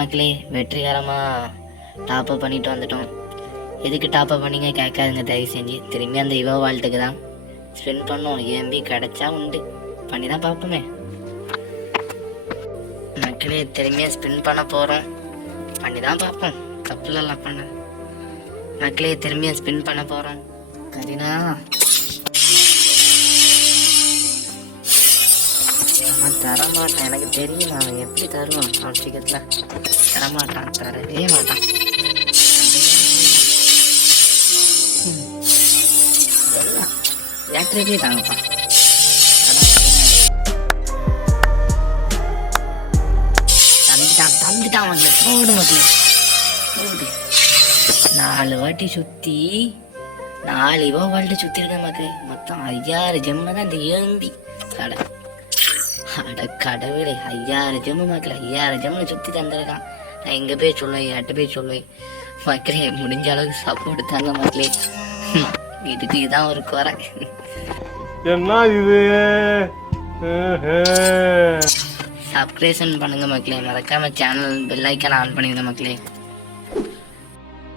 மக்களே வெற்றிகரமாக டாப்அப் பண்ணிட்டு வந்துட்டோம். எதுக்கு டாப்அப் பண்ணிங்க கேட்காதுங்க தயவு செஞ்சு. திரும்பி அந்த இவோ வால்ட்டுக்கு தான் ஸ்பெண்ட் பண்ணோம். ஏம்பி கிடச்சா உண்டு, பண்ணி தான் பார்ப்போமே மக்களே. திரும்பியும் ஸ்பெண்ட் பண்ண போகிறோம், பண்ணி தான் பார்ப்போம். தப்புலாம் பண்ண மக்களே. திரும்பியும் ஸ்பெண்ட் பண்ண போகிறோம். கரீனா அவன் தரமாட்டான், எனக்கு தெரியும். அவன் எப்படி தருவான்? அவன் சீக்கிரத்தில் தரமாட்டான், தரவே மாட்டான். ஏற்றே தாங்கப்பா. தந்துட்டான் மக்களே. போடு மக்களே, போடு. 4 வாட்டி சுற்றி 4 இவோ வால்ட்டு சுற்றி இருக்கேன் மக்களே. மொத்தம் 5000 ஜெம்மை தான் இந்த ஏந்தி. அட கடவுளே, 5000 ஜெம்மு மக்களே. 5000 ஜெம்மில் சுற்றி தந்துருக்கான். நான் எங்கே போய் சொல்லுவேன், யார்கிட்ட போய் சொல்லுவேன் மக்களே. முடிஞ்ச அளவுக்கு சப்போர்ட் தாங்க மக்களே. இதுக்கு இதான் ஒரு குறை. என்ன இது? சப்ஸ்கிரிப்ஷன் பண்ணுங்க மக்களே. மறக்காம சேனல் பெல் ஐக்கான் ஆன் பண்ணிடுங்க மக்களே.